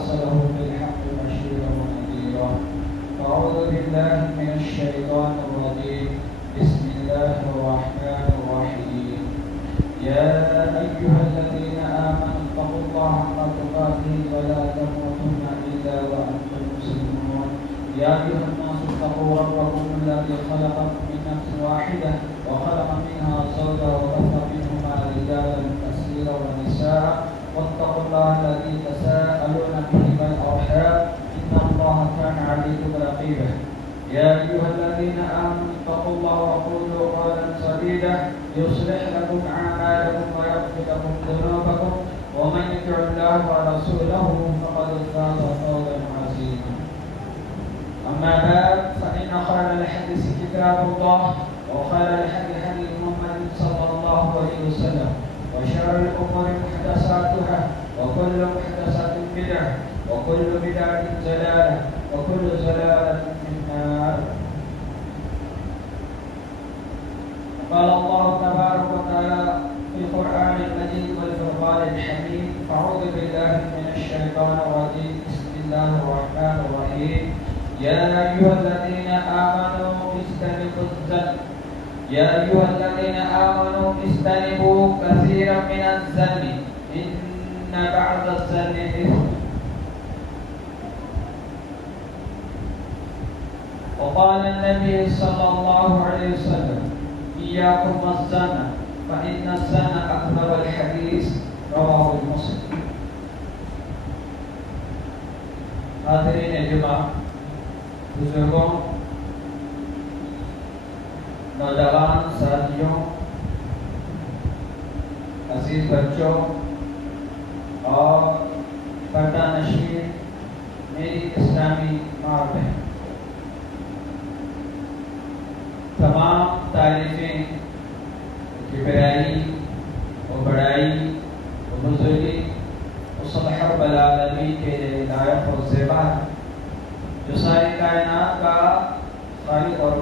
أرسله بالحق بشيرا ونذيرا. أعوذ بالله من الشيطان الرجيم. بسم الله الرحمن الرحيم. يا أيها الذين آمنوا اتقوا الله حق تقاته ولا تموتن إلا وأنتم مسلمون. يا أيها الناس اتقوا ربكم الذي خلقكم من نفس واحدة وخلق منها زوجها وبث منهما رجالا كثيرا ونساء واتقوا الله الذي تساءلون به والأرحام إن الله كان عليكم رقيبا. يا أيها الذين آمنوا اتقوا الله وقولوا قولا سديدا يصلح لكم أعمالكم ويغفر لكم ذنوبكم ومن يطع الله ورسوله فقد فاز فوزا عظيما. أما بعد فإن خير الحديث كتاب الله وخير الهدي هدي محمد صلى الله عليه وسلم وشر الأمور محدثاتها وكل محدثة بدعة وكل بدعة ضلالة وكل ضلالة في النار. قال الله تبارك وتعالى في القرآن المجيد والفرقان الحميد. أعوذ بالله من الشيطان الرجيم. بسم الله الرحمن الرحيم. يا أيها الذين آمنوا اجتنبوا الظن يا أيها الذين آمنوا اجتنبوا كثيرا من الظن إن بعض الظن إثم. وقال النبي صلى الله عليه وسلم إياكم والظن فإن الظن أكذب الحديث. رواه مسلم. حاضرین جمعہ، بزرگوں، نوجوان ساتھیوں، عزیز بچوں اور پردہ نشین میری اسلامی ماں بہن، تمام تعریفیں کبریائی و بڑائی و بزرگی صلح رب العالمین کے لائق و زیبا ہے، جو ساری کائنات کا خالق اور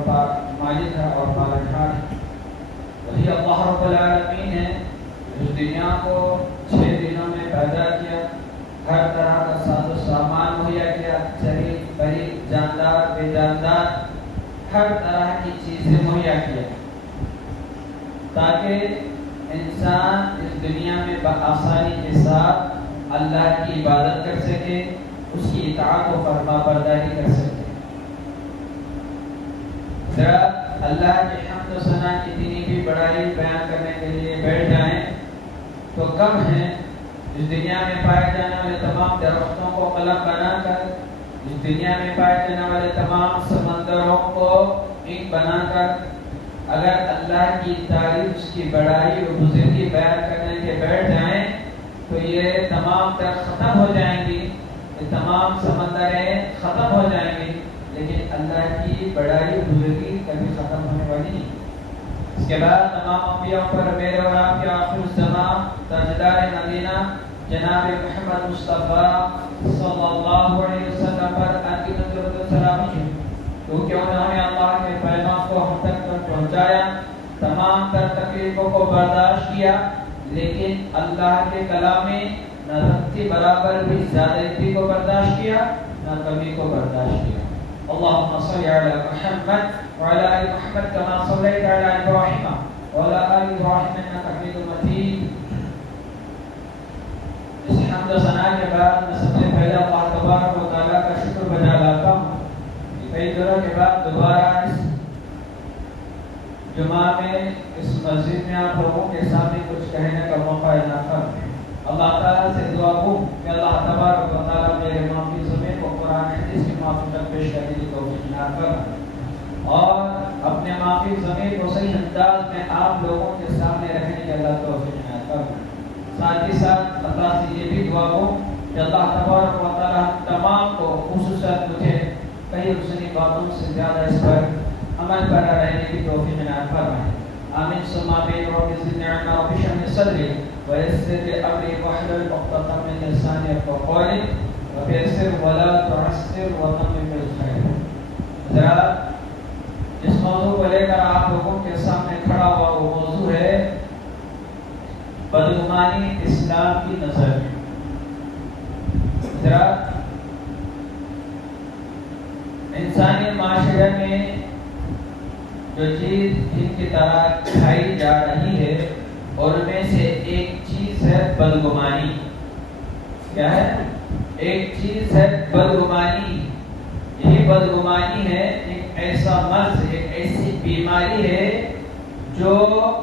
مالک ہے اور پالنہار ہے۔ وہی اللہ رب العالمین ہے جو دنیا کو 6 دنوں میں پیدا کیا، ہر طرح کا ساز و سامان مہیا کیا، چری بری جاندار بے جاندار ہر طرح کی چیزیں مہیا کیا، تاکہ انسان اس دنیا میں بآسانی کے ساتھ اللہ کی عبادت کر سکے، اس کی اطاعت و فرما برداری کر سکے۔ ذرا اللہ کی حمد و ثنا کی اتنی بھی بڑائی بیان کرنے کے لیے بیٹھ جائیں تو کم ہے۔ اس دنیا میں پائے جانے والے تمام درختوں کو قلم بنا کر، اس دنیا میں پائے جانے والے تمام سمندروں کو اینٹ بنا کر اگر اللہ کی تعریف، اس کی بڑائی اور بزرگی بیان کرنے کے بیٹھ جائیں تو یہ تمام تر ختم ہو جائیں گی، یہ تمام سمندریں ختم ہو جائیں گی، لیکن اللہ کی بڑائی و بزرگی کبھی ختم ہونے والی نہیں۔ اس کے بعد تمام انبیاء پر میرے اور آپ کے آخر الزمان تاجدار مدینہ جناب محمد مصطفیٰ صلی اللہ علیہ وسلم پر ان کی نظرت و سلام ہو، کیونکہ انہوں نے اللہ کے پیغام کو ہم تک پہنچایا، تمام تر تکلیفوں کو برداشت کیا، لیکن اللہ کے کلام میں نہ رتی برابر بھی زیادتی کو برداشت کیا، نہ کمی کو برداشت کیا۔ اللهم صل على محمد وعلى آل محمد كما صليت على إبراهيم وعلى آل إبراهيم إنك حميد مجيد۔ اس حمد و ثنا کے بعد میں سب سے پہلے اللہ تبارک و تعالیٰ کا شکر بجا لاتا ہوں کہ کئی دنوں کے بعد دوبارہ اس جمعہ میں اس مسجد میں آپ لوگوں کے سامنے کچھ کہنے کا موقع عنایت فرمائے۔ اللہ تعالیٰ سے دعا ہوں کہ اللہ تبارک و تعالیٰ میرے معافی زمین کو قرآن حدیث کی معافی تک پیش کرنے کی توفیق عنایت فرمائے، اور اپنے معافی زمین کو صحیح انداز میں آپ لوگوں کے سامنے رکھنے کی اللہ توفیق عنایت فرمائے۔ ساتھ ہی ساتھ اللہ سے یہ بھی دعا ہوں کہ اللہ تبارک و تعالیٰ تمام کو، خصوصاً مجھے کئی رسلی باتوں سے زیادہ اس پر عمل پر رہنے کی توفیق عنایت فرمائے۔ آمین ثم آمین۔ رب زدنی علما رب اشرح لي صدری ويسر لي امری واحلل عقدۃ من لسانی یفقهوا قولی رب یسر ولا تعسر وتمم بالخیر۔ ذرا جس موضوع کو لے کر آپ لوگوں کے سامنے کھڑا ہوا وہ موضوع ہے بدگمانی اسلام کی نظر میں۔ حضرات، انسانی معاشرے میں جو چیز جن کی طرح کھائی جا رہی ہے ان میں سے ایک چیز ہے بدگمانی. کیا ہے؟ ایک چیز ہے بدگمانی. یہی بدگمانی ہے ایک ایسا مرض، ایک ایسی بیماری ہے جو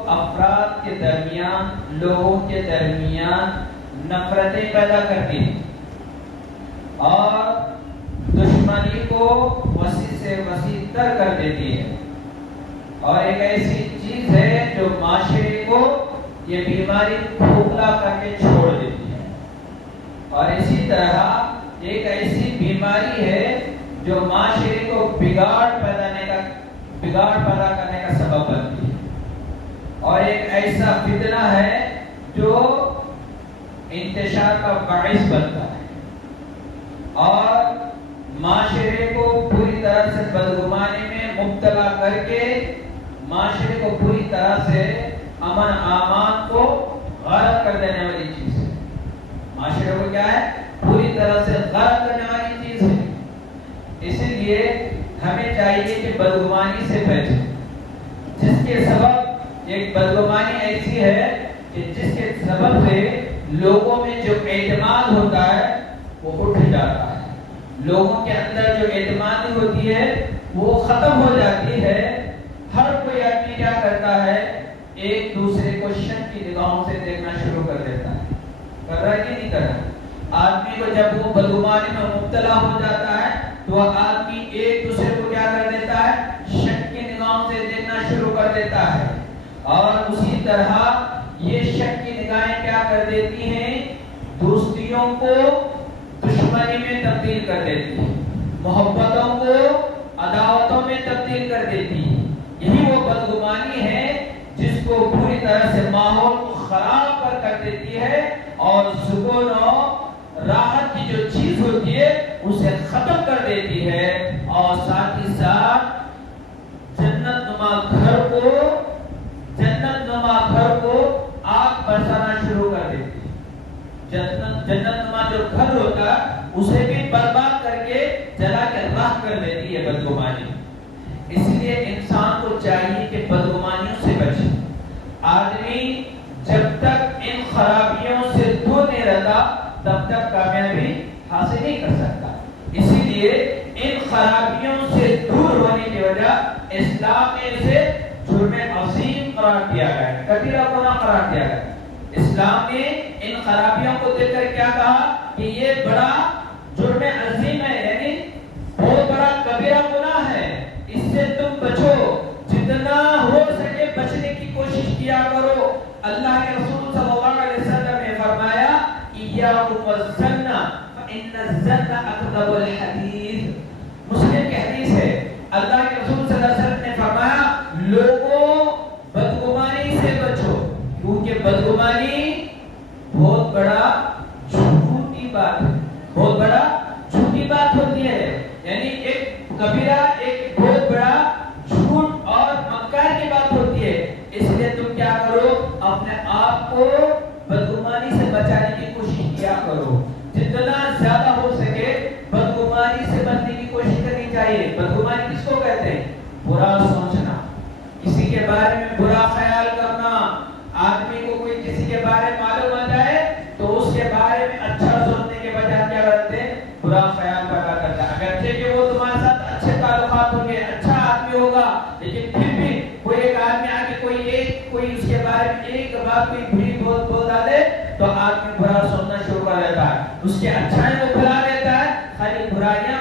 افراد کے درمیان، لوگوں کے درمیان نفرتیں پیدا کرتی ہے اور دشمنی کو وسیع سے وسیع تر کر دیتی ہے، اور ایک ایسی چیز ہے جو معاشرے کو یہ بیماری کھوکھلا کر کے چھوڑ دیتی ہے، اور اسی طرح ایک ایسی بیماری ہے جو معاشرے کو بگاڑ پیدا کرنے کا سبب بنتی ہے، اور ایک ایسا فتنہ ہے جو انتشار کا باعث بنتا ہے اور معاشرے کو پوری طرح سے بدگمانی میں مبتلا کر کے معاشرے کو پوری طرح سے امن امان کو غارت کر دینے والی چیز ہے. معاشرے کو کیا ہے؟ پوری طرح سے غارت کرنے والی چیز ہے. اسی لیے ہمیں چاہیے کہ بدگمانی سے بچیں، جس کے سبب ایک بدگمانی ایسی ہے کہ جس کے سبب سے لوگوں میں جو اعتماد ہوتا ہے وہ اٹھ جاتا ہے، لوگوں کے اندر جو اعتماد ہوتی ہے وہ ختم ہو جاتی ہے. ہر کوئی آدمی کیا کرتا ہے؟ ایک دوسرے کو شک کی نگاہوں سے دیکھنا شروع کر دیتا ہے. کر رہا ہے کہ نہیں کر رہا؟ آدمی کو جب وہ بدگمانی میں مبتلا ہو جاتا ہے تو آدمی ایک دوسرے کو کیا کر دیتا ہے؟ شک کی نگاہوں سے دیکھنا شروع کر دیتا ہے، اور اسی طرح یہ شک کی نگاہیں کیا کر دیتی ہیں؟ دوستیوں کو دشمنی میں تبدیل کر دیتی ہے، محبتوں کو عداوتوں میں تبدیل کر دیتی ہے. یہی وہ بدگمانی ہے جس کو پوری طرح سے ماحول کو خراب کر دیتی ہے اور سکون و راحت کی جو چیز ہوتی ہے اسے ختم کر دیتی ہے، اور ساتھ ہی ساتھ جنت نما گھر کو آگ برسانا شروع کر دیتی ہے. جنت نما جو گھر ہوتا اسے بھی برباد کر کے جلا کے راکھ کر دیتی ہے بدگمانی. اس لیے انسان کو چاہیے کہ بدگمانیوں سے بچے. آدمی جب تک ان خرابیوں سے دور نہیں رہتا تب تک کامیابی حاصل نہیں کر سکتا. اسی لیے ان خرابیوں سے دور ہونے کی وجہ اسلام نے اسے جرم عظیم قرار دیا ہے، کبیرہ گناہ قرار دیا ہے. اسلام نے ان خرابیوں کو دیکھ کر کیا کہا کہ یہ بڑا جرم عظیم ہے، یعنی بہت بڑا کبیرہ گناہ ہے، اس سے تم بچو، جتنا ہو سکے بچنے کی کوشش کیا کرو. اللہ کے رسول صلی اللہ علیہ وسلم نے فرمایا ایاکم والظن فإن الظن اکذب الحدیث. مسلم کی حدیث ہے. اللہ کے رسول صلی اللہ علیہ وسلم نے فرمایا لوگوں بدگمانی سے بچو، کیونکہ بدگمانی بہت بڑا جھوٹی بات ہے، بہت بڑا جھوٹی بات ہوتی ہے. یعنی ایک کبیرہ، ایک بہت بڑا جھوٹ اور مکار کی بات ہوتی ہے. اس لیے تم کیا کرو؟ اپنے آپ کو بدگمانی سے بچانے کی کوشش کیا کرو. جتنا زیادہ ہو سکے بدگمانی سے بچنے کی کوشش کرنی چاہیے. بدگمانی کس کو کہتے ہیں؟ برا سوچنا، کسی کے بارے میں برا خیال کرنا. آدمی کو کوئی کسی کے بارے میں معلوم آ جائے تو اس کے بارے میں اچھا سوچنے کے بجائے کیا کرتے ہیں؟ برا خیال پیدا کرتا ہے. اگرچہ کہ وہ تمہارے ساتھ اچھے تعلقات ہوں گے، اچھا آدمی ہوگا، لیکن پھر بھی کوئی ایک آدمی آ کے کوئی اس کے بارے میں ایک بات کوئی بری بات بول ڈالے تو آدمی برا سوچنا شروع کر دیتا ہے. اس کے اچھائی کو بھلا دیتا ہے، خالی برائیاں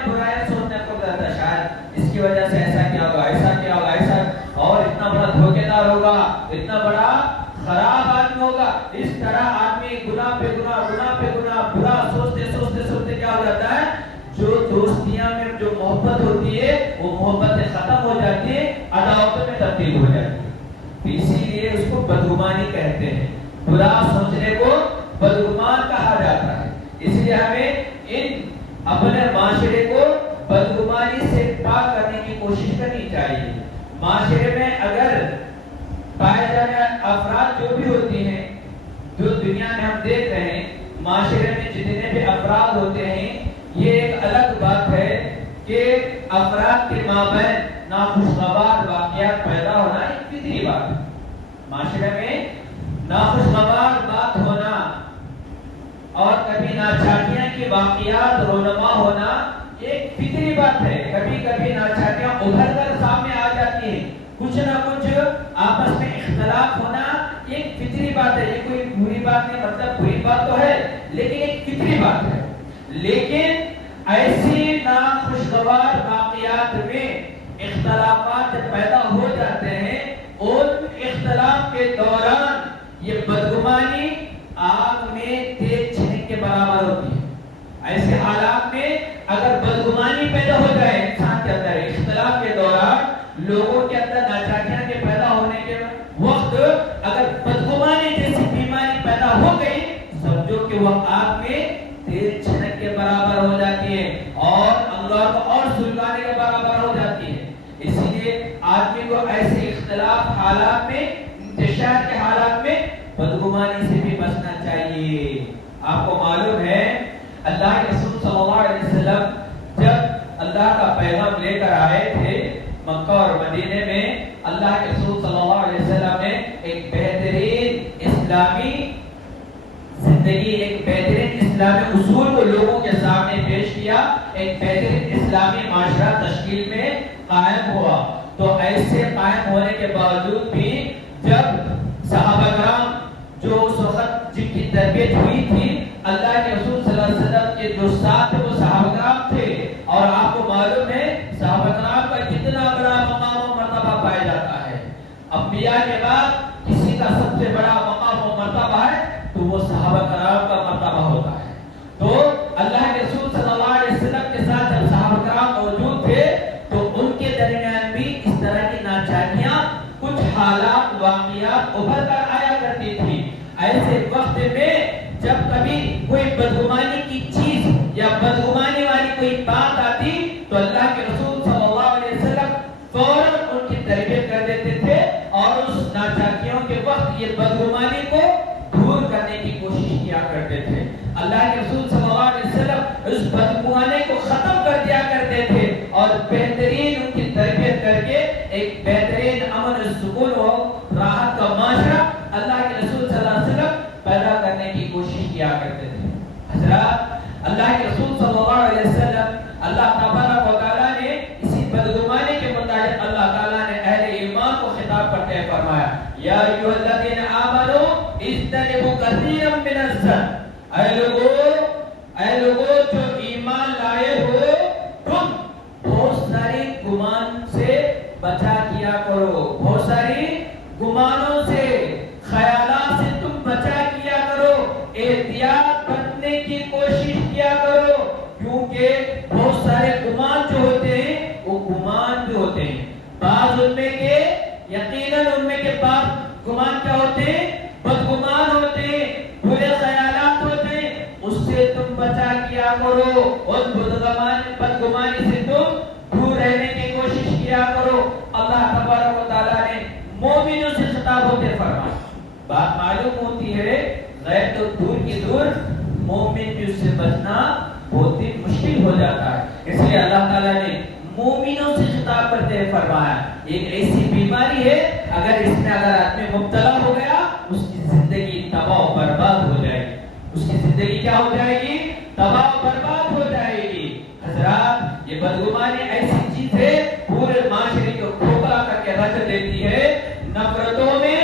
سوچنے کو دیتا ہے. شاید اس کی وجہ سے ایسا کیا ہوگا، ایسا کیا ہوگا، ایسا، اور اتنا بڑا دھوکے دار ہوگا، اتنا بڑا خراب آدمی ہوگا. اس طرح آدمی گناہ پہ گناہ برا سوچتے کیا ہو جاتا ہے؟ جو دوستیاں میں جو محبت ہوتی ہے وہ محبتیں ختم ہو جاتی ہے، عداوتوں میں تبدیل ہو جاتی ہے. اسی لیے اس کو بدگمانی کہتے ہیں. برا سوچنے کو بدگمان کہا جاتا ہے. اس لیے ہمیں اپنے معاشرے کو بدگمانی سے پاک کرنے کی کوشش کرنی چاہیے. معاشرے میں اگر پائے جانے افراد جو بھی ہوتی ہیں، جو دنیا میں ہم دیکھ رہے ہیں، معاشرے میں جتنے بھی افراد ہوتے ہیں یہ ایک الگ بات ہے کہ افراد کے مابین ناخوشگوار واقعات پیدا ہونا ایک فطری بات ہے. معاشرے میں ناخوشگوار بات ہونا اور کبھی ناچاکیاں کی واقعات رونما ہونا ایک فطری بات ہے. کبھی کبھی ناچاکیاں ابھر کر سامنے آ جاتی ہیں, کچھ نہ کچھ آپس میں اختلاف ہونا ایک فطری بات ہے. یہ کوئی بری بات نہیں, مطلب بری بات تو ہے لیکن ایک فطری بات ہے. لیکن ایسی ناخوشگوار واقعات میں اختلافات جب پیدا ہو جاتے ہیں, ان اختلاف کے دوران یہ بدگمانی آگ میں تیز چھنک کے برابر ہوتی ہے. ایسے حالات میں اگر بدگمانی پیدا ہو جائے انسان کے اندر اختلاف کے دوران, لوگوں کے اندر ناچاکیاں کے پیدا ہونے کے وقت اگر بدگمانی جیسی بیماری پیدا ہو گئی, سمجھو کہ وہ آگ میں تیز چھنک کے برابر ہو جاتی ہے اور انگار کو اور سلگانے کے برابر ہو جاتی ہے. اسی لیے آدمی کو ایسے اختلاف حالات میں, انتشار کے حالات میں بدگمانی سے بھی بچنا چاہیے. آپ کو معلوم ہے اللہ کے رسول صلی اللہ علیہ وسلم جب اللہ کا پیغام لے کر آئے تھے مکہ اور مدینے میں, اللہ کے رسول صلی اللہ علیہ وسلم نے ایک بہترین اسلامی زندگی, ایک بہترین اسلامی اصول کو لوگوں کے سامنے پیش کیا, ایک بہترین اسلامی معاشرہ تشکیل میں قائم ہوا. تو ایسے قائم ہونے کے باوجود بھی جب صحابہ کرام جو اس وقت جن کی تربیت ہوئی تھی اللہ کے رسول صلی اللہ علیہ وسلم کے جو ساتھ تھے وہ صحابہ کرام تھے, اور آپ کو معلوم ہے صحابہ کرام کا کتنا بڑا مقام و مرتبہ پایا جاتا ہے. انبیاء کے بعد کسی کا سب سے بڑا مقام و مرتبہ ہے تو وہ صحابہ کرام کا مرتبہ ہوتا ہے. تو اللہ کے رسول صلی اللہ علیہ وسلم کے ساتھ جب صحابہ کرام موجود تھے تو ان کے درمیان بھی اس طرح کی ناچاکیاں, کچھ حالات واقعات ابھر کر آیا کرتی تھی. ایسے وقت میں جب کبھی کوئی بدگمانی کی چیز یا بدگمانی والی کوئی بات آتی تو اللہ کے رسول صلی اللہ علیہ وسلم فوراً ان کی تربیت کر دیتے تھے اور اس ناچاکیوں کے وقت یہ بدگمانی کو دور کرنے کی کوشش کیا کرتے تھے. اللہ کے رسول صلی اللہ علیہ وسلم اس بدگمانی کو ختم کر دیا کرتے تھے اور بہترین ان کی تربیت کر کے ایک بہترین امن سکون و راحت کا معاشرہ اللہ کے رسول صلی اللہ علیہ وسلم پیدا کرنے کی کوشش کیا کرتے تھے. حضرات, اللہ کے رسول صلی اللہ علیہ وسلم, اللہ تبارک و تعالیٰ نے اسی بدگمانی کے متعلق اللہ تعالیٰ نے اہل ایمان کو خطاب کرتے ہوئے فرمایا, یا ایھا الذین آمنوا اجتنبوا کثیرا من الظن, اے لوگو جو ایمان لائے ہو تم بہت ساری گمان سے بچا کیا کرو, بہت ساری گمانوں سے, خیالات سے تم بچا کیا کرو, احتیاط برتنے کی کوشش کیا کرو, کیونکہ بہت سارے گمان جو ہوتے ہیں وہ گمان جو ہوتے ہیں, بعض ان میں کے یقیناً ان میں کے بعض گمان کیا ہوتے ہیں, بدگمان ہوتے ہیں, برے خیالات ہوتے ہیں, اس سے تم بچا کیا کرو, اور بدگمانی سے تم دور رہنے کی کوشش کیا کرو. اللہ تبارک و تعالیٰ نے مومنوں سے خطاب ہوتے فرمایا. بات معلوم ہوتی ہے غیر تو دور کی دور, مومن بھی اس سے بچنا بہت ہی مشکل ہو جاتا ہے. اس لیے اللہ تعالیٰ نے مومنوں سے خطاب کرتے ہوئے فرمایا ایک ایسی بیماری ہے اگر اس میں اگر آدمی مبتلا ہو گیا اس کی زندگی تباہ و برباد ہو جائے گی. اس کی زندگی کیا ہو جائے گی, تباہ و برباد ہو جائے گی. حضرات, یہ بدگمانی ایسی چیز ہے پورے معاشرے کو کھوکھلا کر کے رکھ دیتی ہے, نفرتوں میں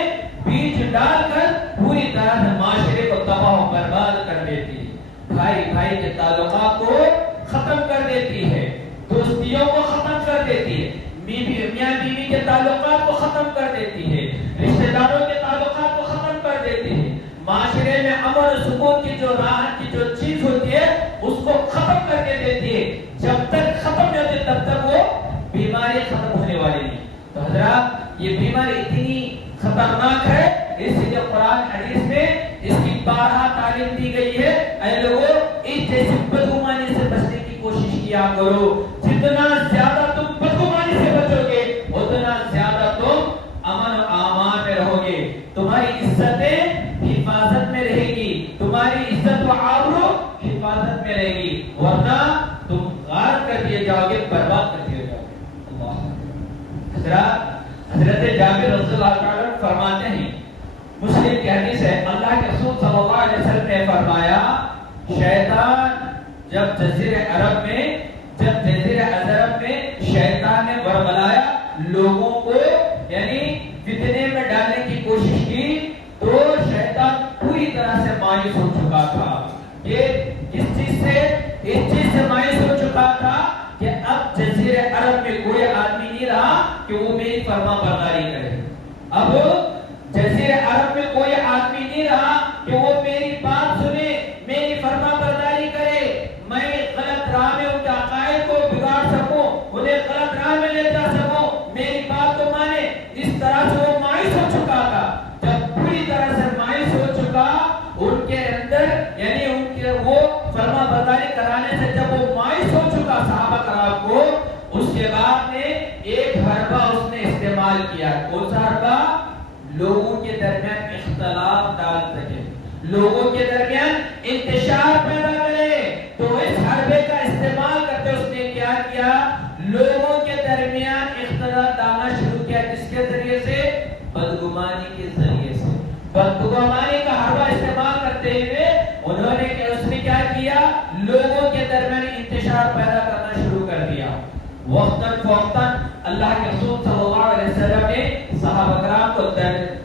بیج ڈال کر پوری طرح سے معاشرے کو تباہ و برباد کر دیتی ہے, بھائی بھائی کے تعلقات کو ختم کر دیتی ہے, دوستیوں کو ختم کر دیتی ہے, میاں بیوی کے تعلقات کو ختم کر دیتی ہے, رشتہ داروں کے تعلقات کو ختم کر دیتی ہے, معاشرے میں امن و سکون کی جو راحت کی جو چیز ہوتی ہے اس کو ختم کر کے دیتی ہے. جب تک ختم نہیں ہوتی تب تک وہ بیماری ختم ہونے والی نہیں. تو حضرات, یہ بیماری اتنی خطرناک ہے, اس لیے قرآن حدیث میں اس کی بارہا تعلیم دی گئی ہے, اے لوگوں اس جیسی بدگمانی سے بچنے کی کوشش کیا کرو. جتنا زیادہ تم بدگمانی سے بچو گے اتنا زیادہ تم امن و امان میں رہو گے, تمہاری عزتیں حفاظت میں رہے گی, تمہاری عزت و حضرت جابر رضی اللہ تعالیٰ عنہ فرماتے ہیں، مسلم کی حدیث ہے، اللہ کے رسول صلی اللہ علیہ وسلم نے فرمایا شیطان جب جزیرہ عرب میں شیطان نے بربلایا لوگوں کو یعنی فتنے میں ڈالنے کی کوشش کی تو شیطان پوری طرح سے مایوس ہو چکا تھا. یہ اس چیز سے مایوس ہو چکا تھا کہ اب جزیرہ عرب میں کوئی آدمی نہیں رہا کہ وہ میری فرما برداری کرے. اب جزیرہ عرب میں کوئی آدمی نہیں رہا کہ وہ میری بات سنے، میری فرما برداری کرے، میں غلط راہ میں ان کے عقائد کو بگاڑ سکوں، انہیں غلط راہ میں لے جا سکوں، میری بات کو مانے. اس طرح سے وہ مایوس ہو چکا تھا. جب پوری طرح سے مایوس ہو چکا ان کے اندر یعنی ان کے وہ فرما برداری کرانے سے جب وہ مایوس ہو چکا صحابہ کرام کو، اس کے بعد نے ایک حربہ اس نے استعمال کیا. کون سا حربہ؟ لوگوں کے درمیان اختلاف ڈال سکے، لوگوں کے درمیان انتشار پیدا کرے. تو اس حربے کا استعمال کرتے اس نے کیا کیا؟ لوگوں کے درمیان اختلاف ڈالنا شروع کیا. جس کے ذریعے سے؟ بدگمانی کے ذریعے سے. بدگمانی کا حربہ استعمال کرتے ہوئے اس نے کیا کیا؟ لوگوں کے درمیان انتشار پیدا کرنا شروع کر دیا. وقتاً فوقتاً اللہ کے رسول صلی اللہ علیہ وسلم نے صحابہ کرام کو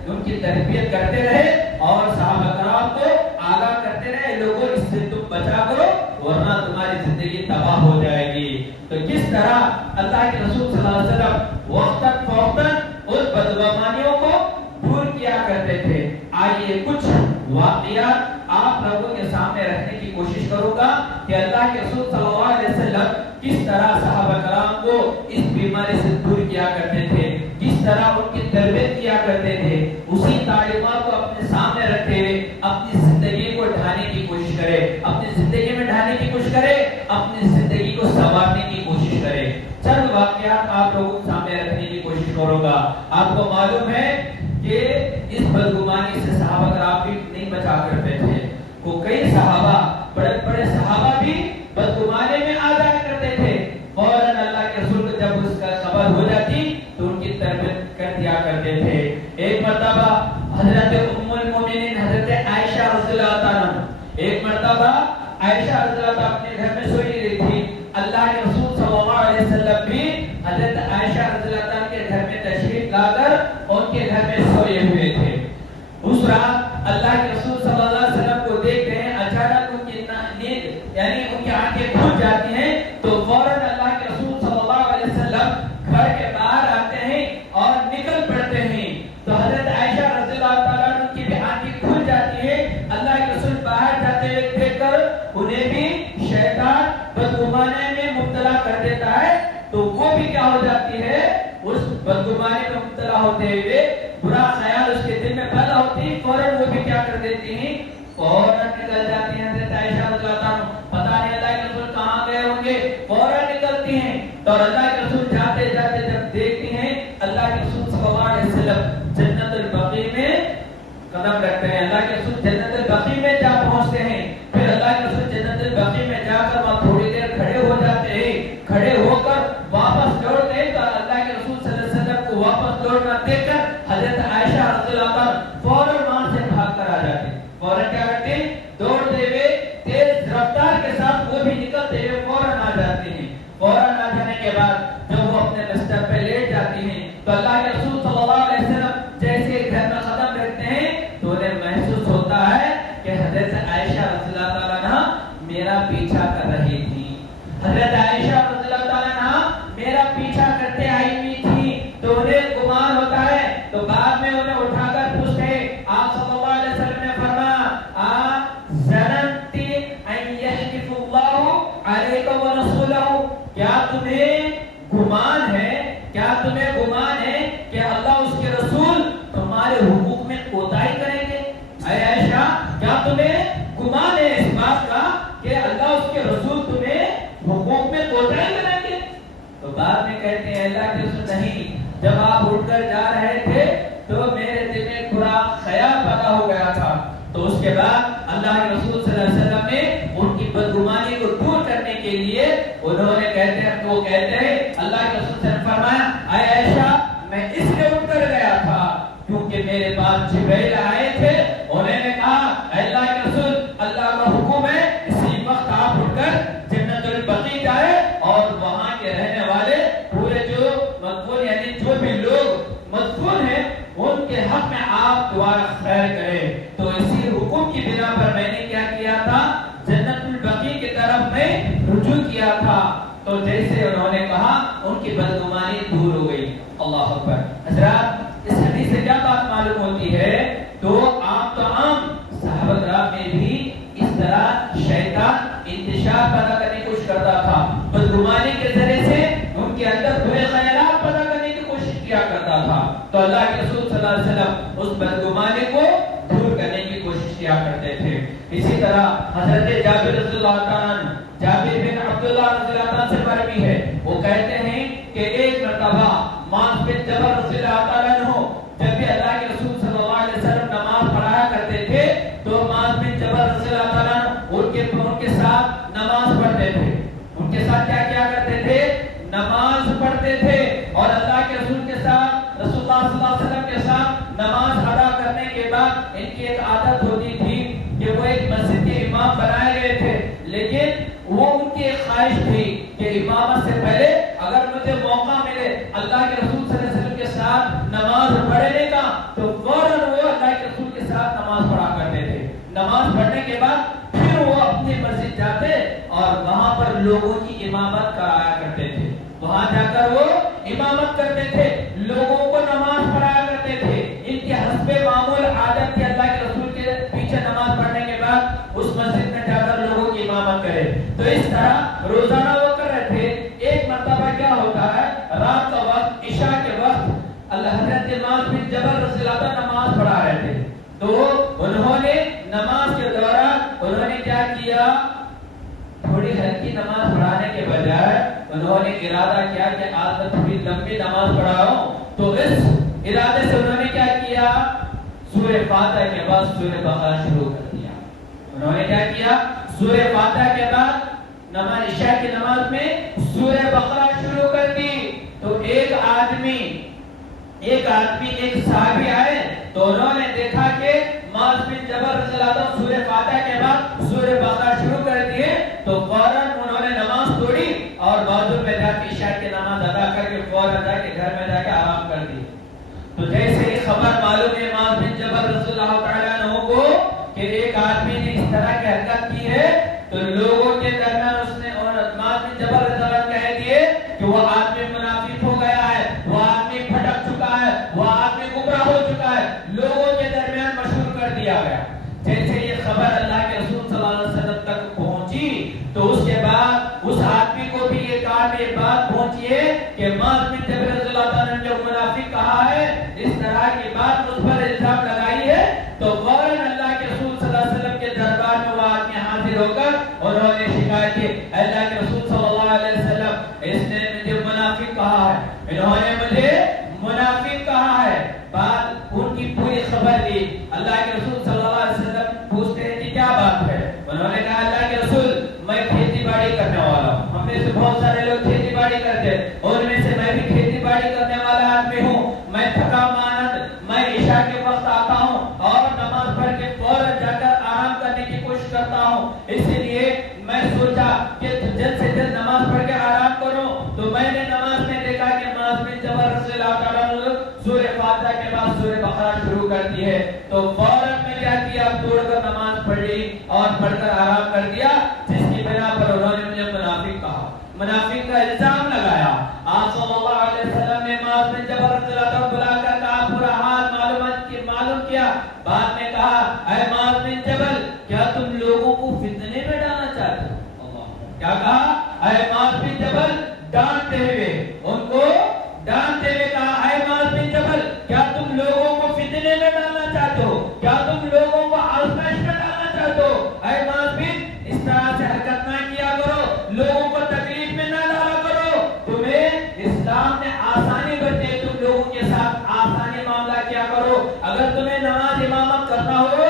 ان کی تربیت کرتے رہے اور صحابہ کرام کو آگاہ کرتے رہے، لوگوں اس سے تم بچا کرو ورنہ تمہاری زندگی تباہ ہو جائے گی. تو کس طرح اللہ کے رسول صلی اللہ علیہ وسلم وقتاً فوقتاً ان بدگمانیوں کو دور کیا کرتے تھے. آئیے کچھ واقعات آپ لوگوں کے سامنے رکھنے کی کوشش کروں گا کہ اللہ کے رسول صلی اللہ علیہ وسلم کس طرح صحابہ کرام کو اس بیماری سے دور کیا کرتے تھے، کس طرح ان کی تربیت کیا کرتے تھے. اسی تعلیمات کو اپنے سامنے رکھتے ہوئے اپنی زندگی کو ڈھالنے کی کوشش کرے، اپنی زندگی میں ڈھالنے کی کوشش کرے، اپنی زندگی کو سنوارنے کی کوشش کرے. چند واقعات آپ لوگوں کے سامنے رکھنے کی کوشش کروں گا. آپ کو معلوم ہے کہ اس بدگمانی سے صحابہ کرام بھی نہیں بچا کرتے تھے. کو کئی صحابہ بڑے بڑے صحابہ بھی بدگمانی میں آ جایا کرتے تھے. فوراً اللہ کے رسول کو جب اس کا خبر ہو جاتی تو ان کی تربیت کر دیا کرتے تھے. ایک مرتبہ حضرت ام المومنین حضرت عائشہ رضی اللہ عنہا ایک مرتبہ عائشہ رضی اللہ عنہا اپنے گھر میں سوئی رہی تھی. اللہ کے رسول صلی اللہ علیہ وسلم بھی حضرت عائشہ رضی اللہ عنہا کے گھر میں تشریف لا کر ان کے گھر میں سوئے ہوئے تھے. اس رات اللہ کے رسول صلی اللہ علیہ وسلم کو دیکھ رہے ہیں، اچانک ان کی نیند یعنی ان کی آنکھیں کھل جاتی ہیں تو فوراً اللہ کے رسول صلی اللہ علیہ وسلم گھر کے باہر آتے ہیں اور نکل پڑتے ہیں. تو حضرت عائشہ رضی اللہ تعالیٰ عنہ کی بھی آنکھیں کھل جاتی ہیں. اللہ کے رسول باہر جاتے ہوئے دیکھ کر انہیں بھی شیطان بدگمانی میں مبتلا کر دیتا ہے تو وہ بھی کیا ہو جاتی ہے؟ اس بدگمانی میں مبتلا ہوتے ہوئے برا خیال اس کے دل میں پیدا ہوتی ہے. فوراً وہ بھی کیا کر دیتی ہیں؟ فوراً نکل جاتی ہیں. حضرت عائشہ رضی اللہ عنہ پتہ نہیں اللہ کے رسول کہاں گئے ہوں گے، فوراً نکلتی ہیں. تو اللہ کے رسول جاتے جاتے جب دیکھتی ہیں اللہ کے رسول صلی اللہ علیہ وسلم جنت البقیع میں قدم رکھتے ہیں. اللہ کے رسول جنت البقیع میں جا پہنچتے ہیں. پھر اللہ کے رسول جنت البقیع میں جا کر وہاں تھوڑی دیر کھڑے ہو جاتے ہیں. کھڑے ہو کر واپس لوٹتے ہیں تو اللہ کے رسول صلی اللہ علیہ وسلم کو واپس لوٹنا دیکھ کر حضرت عائشہ رضی اللہ عنہا فوراً وہاں سے بھاگ کر آ جاتے ہیں. فوراً کیا کرتے ہیں؟ دوڑتے ہوئے تیز رفتار کے ساتھ وہ بھی نکلتے ہوئے فوراً آ جاتے ہیں. فوراً آ جانے کے بعد جب وہ اپنے بستر پہ لیٹ جاتی ہیں تو اللہ کے رسول صلی اللہ علیہ وسلم جیسے گھر میں قدم رکھتے ہیں تو انہیں محسوس ہوتا ہے کہ حضرت عائشہ رضی اللہ تعالیٰ عنہا میرا پیچھا کر رہی تھی. حضرت عائشہ رضی اللہ تعالیٰ عنہا میرا پیچھا کرتے آئی ہوئی تھی. تو انہیں گمان ہوتا ہے تو بعد میں انہیں اٹھا کر پوچھتے ہیں. آپ صلی اللہ علیہ وسلم نے فرمایا ظننتی ان یحلف اللہ علیک ورسولہ، کیا تمہیں گمان ہے کہ اللہ اس کے رسول تمہارے حقوق میں کوتاہی کریں گے؟ اے عائشہ کیا تمہیں گمان ہے اس بات کا کہ اللہ اس کے رسول تمہیں حقوق میں کوتاہی کریں گے؟ تو بعد میں کہتے ہیں اللہ کے رسول نہیں، جب آپ اٹھ کر جا رہے تھے تو میرے دل میں برا خیال پیدا ہو گیا تھا. تو اس کے بعد اللہ کے رسول صلی اللہ علیہ وسلم نے ان کی بدگمانی کو دور کرنے کے لیے انہوں نے کہتے ہیں اللہ کے رسول صلی اللہ علیہ وسلم نے فرمایا اے عائشہ جائے اور وہاں کے رہنے والے پورے جو مدفون یعنی جو بھی لوگ مدفون ہیں ان کے حق میں آپ دعا خیر کریں. تو اسی حکم کی بنا پر میں نے کیا تھا, جنت البقیع کی طرف میں رجوع کیا تھا. تو جیسے انہوں نے کہا ان کی بدگمانی دور ہو گئی. اللہ اکبر. حضرات اس حدیث سے کیا بات معلوم ہوتی ہے؟ تو عام صحابہ کرام میں بھی اس طرح شیطان انتشار پیدا کرنے کی کوشش کرتا تھا. بدگمانی کے ذریعے سے ان کے اندر برے خیالات پیدا کرنے کی کوشش کیا کرتا تھا. تو اللہ کے رسول صلی اللہ علیہ وسلم اس بدگمانی کو دور کرنے کی کوشش کیا کرتے تھے. اسی طرح حضرت جابر رضی اللہ تعالیٰ عنہ, جابر بن عبداللہ رضی اللہ تعالیٰ سے مروی ہے, وہ کہتے ہیں کہ ایک مرتبہ معاذ بن جبل رضی اللہ تعالیٰ عنہ جب بھی اللہ کے رسول صلی اللہ علیہ وسلم نماز پڑھایا کرتے تھے تو معاذ بن جبل رضی اللہ تعالیٰ عنہ ان کے ساتھ نماز پڑھتے تھے. ان کے ساتھ کیا کرتے تھے؟ نماز پڑھتے تھے. اور اللہ کے رسول کے ساتھ, رسول اللہ صلی اللہ علیہ وسلم کے ساتھ نماز ادا کرنے کے بعد ان کی ایک عادت ہوتی تھی کہ وہ ایک مسجد کے امام بنائے گئے تھے, لیکن وہ ان کی ایک خواہش تھی کہ امامت سے پہلے اگر مجھے موقع ملے اللہ کے رسول صلی اللہ علیہ وسلم کے ساتھ نماز پڑھنے کا تو فوراً وہ اللہ کے رسول کے ساتھ نماز پڑھا کرتے تھے. نماز پڑھنے کے بعد پھر وہ اپنی مسجد جاتے اور وہاں پر لوگوں کی امامت کرایا کرتے تھے. وہاں جا کر وہ امامت کرتے تھے, لوگوں کو نماز پڑھایا کرتے تھے. ان کے حسب معمول عادت تھی اللہ کے رسول کے پیچھے نماز پڑھنے کے بعد اس مسجد میں جا کر لوگوں کی امامت کرے. تو اس طرح روزانہ وہ کر رہے تھے. ایک مرتبہ کیا ہوتا ہے, رات کا وقت, عشاء کے وقت اللہ حضرت معاذ بن جبل رضی اللہ عنہ نماز پڑھا رہے تھے. تو انہوں نے نماز کے دوران انہوں نے کیا کیا, تھوڑی ہلکی نماز پڑھانے کے بجائے انہوں نے ارادہ کیا کہ آج میں تھوڑی لمبی نماز پڑھاؤں. تو اس ارادے سے انہوں نے کیا کیا, سورہ فاتحہ کے بعد سورہ بقرہ شروع کر دیا. انہوں نے کیا کیا, سورہ فاتحہ کے بعد نماز عشاء کی نماز میں سورہ بقرہ شروع کر دی. تو ایک آدمی ایک صحابی آئے تو انہوں نے دیکھا کہ معاذ بن جبل رضی اللہ عنہ سورہ فاتحہ کے بعد سورہ بقرہ شروع کر دیے. تو فوراً انہوں نے نماز توڑی اور بازو میں جا کے عشاء کی نماز ادا کر کے فوراً جا کے گھر میں جا کے آرام کر دی. تو جیسے یہ خبر معلوم ہے معاذ بن جبل رضی اللہ تعالیٰ عنہ کو کہ ایک آدمی نے اس طرح کی حرکت کی ہے, تو لوگوں کے درمیان اس نے معاذ بن جبل رضی اللہ عنہ کہہ دیے کہ وہ آدمی منافق ہو گیا ہے, وہ آدمی بھٹک چکا ہے, وہ آدمی گمراہ ہو چکا ہے. لوگوں کے درمیان مشہور کر دیا گیا. جیسے یہ خبر اللہ کے رسول صلی اللہ علیہ وسلم تک پہنچی تو اس کے بعد اس آدمی کو بھی یہ بات پہنچی ہے کہ معاذ بن جبل رضی اللہ عنہ نے جو منافق کہا ہے, اس طرح کی بات اس پر الزام لگائی ہے. تو فوراً اللہ کے رسول صلی اللہ علیہ وسلم کے دربار میں وہ آدمی حاضر ہو کر انہوں نے شکایت کی, اللہ کے رسول صلی اللہ علیہ وسلم اس نے مجھے منافق کہا ہے, انہوں نے مجھے منافق کہا ہے. بات ان کی پوری خبر لی. اللہ کے رسول صلی اللہ علیہ وسلم پوچھتے ہیں کہ کیا بات ہے. انہوں نے کہا اللہ کے رسول میں کھیتی باڑی کرنے والا ہوں, ہم میں سے بہت سارے لوگ کھیتی باڑی کرتے ہیں, اور میں سے میں بھی کھیتی باڑی کرنے والا آدمی ہوں. میں تھکا ماند میں عشاء کے وقت آتا ہوں اور نماز پڑھ کے فوراً جا کر آرام کرنے کی کوشش کرتا ہوں. اسی لیے میں سوچا کہ جلد سے جلد نماز پڑھ کے آرام کروں. تو میں نے نماز میں دیکھا کہ معاذ بن جبل رضی اللہ تعالیٰ عنہ سورہ فاتحہ کے بعد سورہ بقرہ شروع کر دی ہے. تو فوراً میں کیا کیا, توڑ کر نماز پڑھ لی اور پڑھ کر آرام کر دیا, جس کی بنا پر انہوں نے مجھے منافق کہا, منافق کا الزام لگایا. آپ صلی اللہ علیہ وسلم نے معاذ بن جبل رضی اللہ عنہ بلا کر کہا, پورا حال معلوم کیا. بعد میں کہا, اے معاذ بن جبل کیا تم لوگوں کو فتنے میں ڈالنا چاہتے ہو؟ کیا کہا, اے معاذ بن جبل, ڈانٹتے ہوئے ان کو ڈانٹتے ہوئے کہا, اے معاذ بن جبل کیا تم لوگوں کو فتنے میں ڈالنا چاہتے ہو, کیا تم لوگوں کو آزمائش میں ڈالنا چاہتے ہو؟ اے معاذ بن, اس طرح سے حرکت نہ کیا کرو, لوگوں کو تکلیف میں نہ ڈالا کرو. تمہیں اسلام نے آسانی بتائی, تم لوگوں کے ساتھ آسانی معاملہ کیا کرو. اگر تمہیں نماز امامت کرنا ہو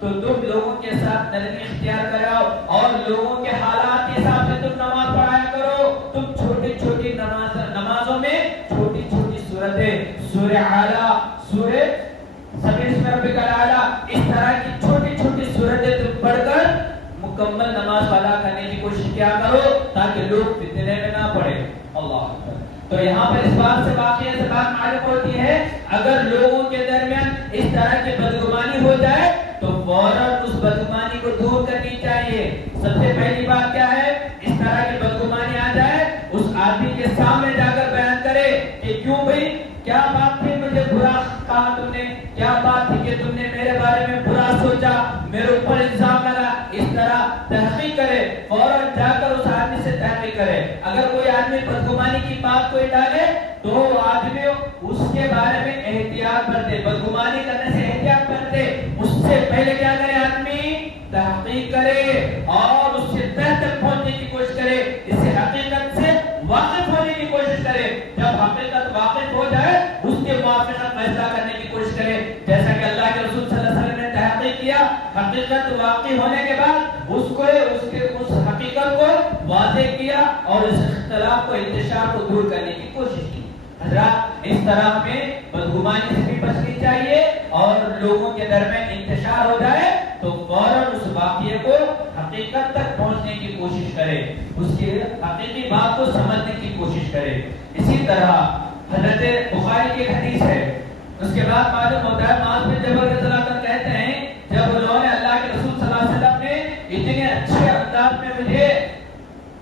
تو تم لوگوں کے ساتھ نرمی اختیار کراؤ اور لوگوں کے حالات کے حساب سے تم نماز پڑھایا کرو. تم چھوٹی چھوٹی نمازوں میں چھوٹی چھوٹی سورتیں, سورہ اعلیٰ, سورہ سبح اسم ربک الاعلیٰ, اس طرح کی چھوٹی چھوٹی سورتیں تم پڑھ کر مکمل نماز ادا کرنے کی کوشش کیا کرو, تاکہ لوگ فتنے میں نہ پڑے. اللہ اکبر. تو یہاں پر اس بات سے واقعہ سے بات معلوم ہوتی ہے اگر لوگوں کے درمیان اس طرح کی بدگمانی ہو جائے تو فوراً اس بدگمانی کو دور کرنی چاہیے. سب سے پہلی بات کیا ہے؟ اس طرح کی بدگمانی آ جائے اس آدمی کے سامنے جا کر بیان کرے کہ کیوں بھائی کیا بات تھی مجھے برا کہا تم نے, کیا بات تھی کہ تم نے میرے بارے میں برا سوچا, میرے اوپر الزام لگا. اس طرح تحقیق کرے, فوراً جا کر اس آدمی سے تحقیق کرے. اگر کوئی آدمی بدگمانی کی بات کوئی ڈالے تو وہ آدمی اس کے بارے میں احتیاط برتے, بدگمانی کرنے سے احتیاط برتے. اس سے پہلے کیا کرے آدمی؟ تحقیق کرے اور اس سے تہ تک پہنچنے کی کوشش کرے, اس سے حقیقت سے واقف ہونے کی کوشش کرے. جب حقیقت واقف ہو جائے اس کے موافقت فیصلہ کرنے کی کوشش کرے. جیسا کہ اللہ کے رسول صلی اللہ علیہ وسلم نے تحقیق کیا, حقیقت واقع ہونے کے بعد اس حقیقت کو واضح کیا اور اس اختلاف کو انتشار کو دور کرنے کی کوشش کی. حضرات اس طرح میں بدگمانی سے بھی بچنی چاہیے اور لوگوں کے درمیان انتشار ہو جائے تو فوراً اس واقعے کو حقیقت تک پہنچنے کی کوشش کرے, اس کی حقیقی بات کو سمجھنے کی کوشش کرے. اسی طرح حضرت بخاری کی حدیث ہے, اس کے بعد معلوم ہوتا ہے معاذ بن جبل رضی اللہ عنہ کہتے ہیں جب انہوں نے اللہ کے رسول صلی اللہ علیہ وسلم نے اتنے اچھے انداز میں مجھے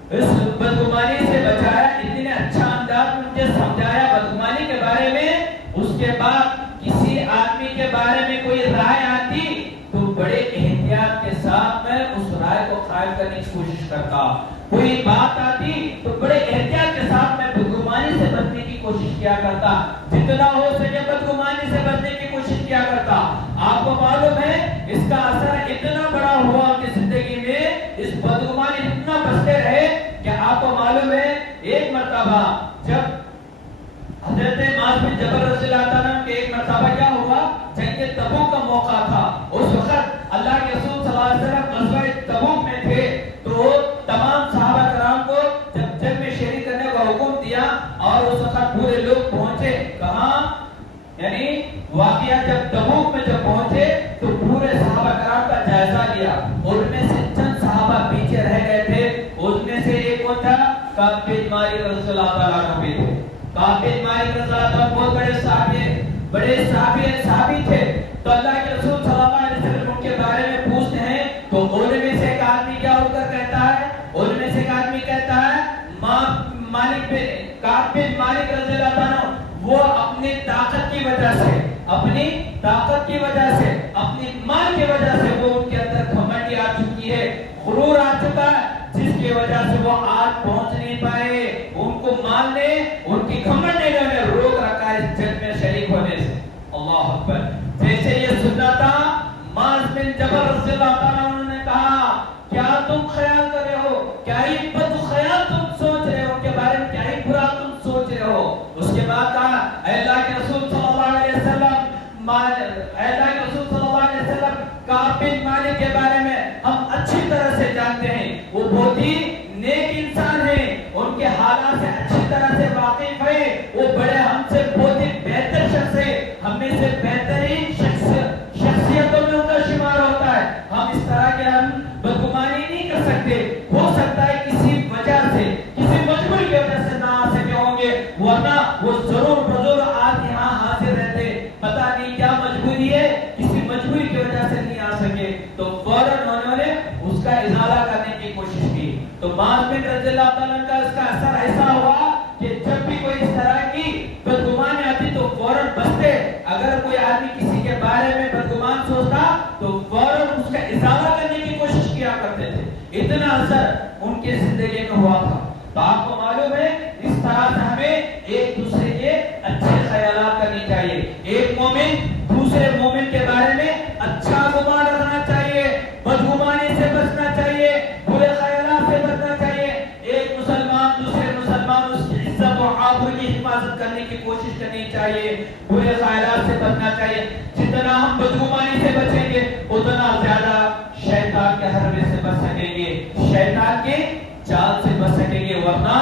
اس بدگمانی سے بچایا, اتنے اچھا انداز میں مجھے سمجھایا بدگمانی کے بارے میں, اس کے بعد کسی آدمی کے بارے میں کوئی رائے آتی تو بڑے احتیاط کے ساتھ میں اس رائے کو قائم کرنے کی کوشش کرتا. کوئی بات آتی تو بڑے احتیاط کے ساتھ میں بدگمانی سے بچنے کی کوشش کیا کرتا, جتنا ہو سکے بدگمانی سے بچنے کی کوشش کیا کرتا. آپ کو معلوم ہے اس کا اثر اتنا بڑا ہوا کہ زندگی میں اس بدگمانی اتنا بچتے رہے کہ آپ کو معلوم ہے ایک مرتبہ جب حضرت معاذ بن جبل رضی اللہ عنہ کے ایک مرتبہ کیا ہوا, جنگ تبوک کا موقع تھا. اس وقت اللہ کے رسول صلی اللہ علیہ وسلم غزوہ تبوک میں تھے تو تمام صحابہ کرام کو جب جنگ میں شریک کرنے کا حکم دیا اور اس وقت پورے لوگ پہنچے کہاں, یعنی واقعہ جب تبوک میں جب پہنچے تو پورے صحابہ کرام کا جائزہ لیا. ان میں سے چند صحابہ پیچھے رہ گئے تھے, اس میں سے ایک کون تھا؟ کعب بن مالک رضی اللہ تعالیٰ عنہ بھی تھے. کعب بن مالک رضی اللہ عنہ بہت بڑے صحابی تھے. تو اللہ کے رسول صلی اللہ علیہ وسلم ان کے بارے میں پوچھتے ہیں تو ان میں سے ایک آدمی کیا اٹھ کر کہتا ہے, ان میں سے ایک آدمی کہتا ہے کعب بن مالک رضی اللہ عنہ وہ اپنی طاقت کی وجہ سے اپنی مال کی وجہ سے وہ ان کے اندر گھمنڈی آ چکی ہے, غرور آ چکا ہے, جس کی وجہ سے وہ آج پہنچ نہیں پائے. ان کو مال نے ان کی گھمنڈ نے روک رکھا ہے اس جنگ میں شریک ہونے سے. اللہ اکبر. جیسے یہ سننا تھا معاذ بن جبل رضی اللہ عنہ نے کہا کیا تم خیال کر رہے ہو, کیا ہی بد خیال تم سوچ رہے ہو, ان کے بارے میں کیا ہی برا تم سوچ رہے ہو. اس کے بعد کہا اے اللہ کے رسول صلی اللہ علیہ وسلم, کعب بن مالک کے بارے میں ہم اچھی طرح سے جانتے ہیں, وہ بہت ہی نیک انسان ہیں, ان کے حالات سے اچھی طرح سے واقف ہیں, وہ بڑے ہم سے بہت ہی بہتر شخص ہے, ہم میں سے بہترین شخصیتوں میں ان کا شمار ہوتا ہے. ہم اس طرح کے ہم بدگمانی نہیں کر سکتے. ہو سکتا ہے کسی وجہ سے, کسی مجبوری کی وجہ سے نہ آ سکے ہوں گے, ورنہ وہ ضرور آج یہاں حاضر رہتے. پتہ نہیں کیا مجبوری ہے, کسی مجبوری کی وجہ سے نہیں آ سکے تو فوراً انہوں نے اس کا ازالہ کرنے کی کوشش کی. تو معاذ بن رضی اللہ تعالیٰ کا اس کا اثر ایسا ہوا کہ جب بھی کوئی اس طرح کی بدگمانی آتی تو فوراً بچتے. اگر کوئی آدمی کسی کے بارے میں بدگمان سوچتا تو فوراً اس کا ازالہ کرنے کی کوشش کیا کرتے تھے. اتنا اثر ان کی زندگی میں ہوا تھا. تو آپ کو معلوم ہے اس طرح سے ہمیں ایک دوسرے کے اچھے خیالات کرنی چاہیے. ایک مومن دوسرے مومن کے بارے میں اچھا گمان رکھنا چاہیے, بدگمانی سے بچنا چاہیے, برے خیالات سے بچنا چاہیے. ایک مسلمان دوسرے مسلمان اس کی عزت و آبرو کی حفاظت کرنے کی کوشش کرنی چاہیے, برے خیالات سے بچنا چاہیے. جتنا ہم بدگمانی سے بچیں گے اتنا زیادہ شیطان کے حربے سے بچ سکیں گے, شیطان کے چال سے بچ سکیں گے, ورنہ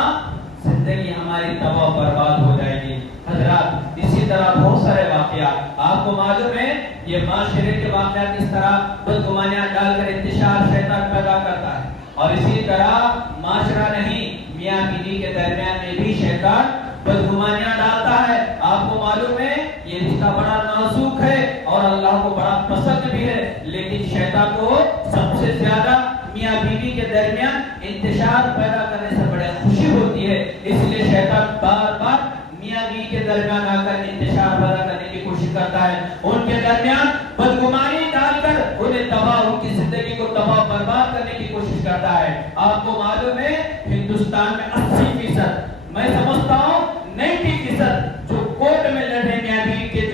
زندگی ہماری تباہ برباد ہو جائے گی. حضرات اسی طرح بہت سارے واقعات آپ کو معلوم ہے, یہ معاشرے کے واقعات اس طرح بدگمانیاں ڈال کر انتشار شیطان پیدا کرتا ہے. اور اسی طرح معاشرہ نہیں, میاں بیوی کے درمیان میں بھی شیطان بدگمانیاں ڈالتا ہے. آپ کو معلوم ہے یہ رشتہ بڑا نازک ہے اور اللہ کو بڑا پسند بھی ہے، لیکن شیطان کو سب سے زیادہ میاں بیوی کے درمیان انتشار پیدا کرنے سے بڑی خوشی ہوتی ہے. اس لیے شیطان بار بار میاں بیوی کے درمیان آ کر انتشار پیدا کرنے کی کوشش کرتا ہے، ان کے درمیان بدگمانی ڈال کر انہیں ان کی زندگی کو تباہ برباد کرنے کی کوشش کرتا ہے. آپ کو معلوم ہے ہندوستان میں 80%، میں سمجھتا ہوں 90% جو کورٹ میں لڑے میاں بیوی کے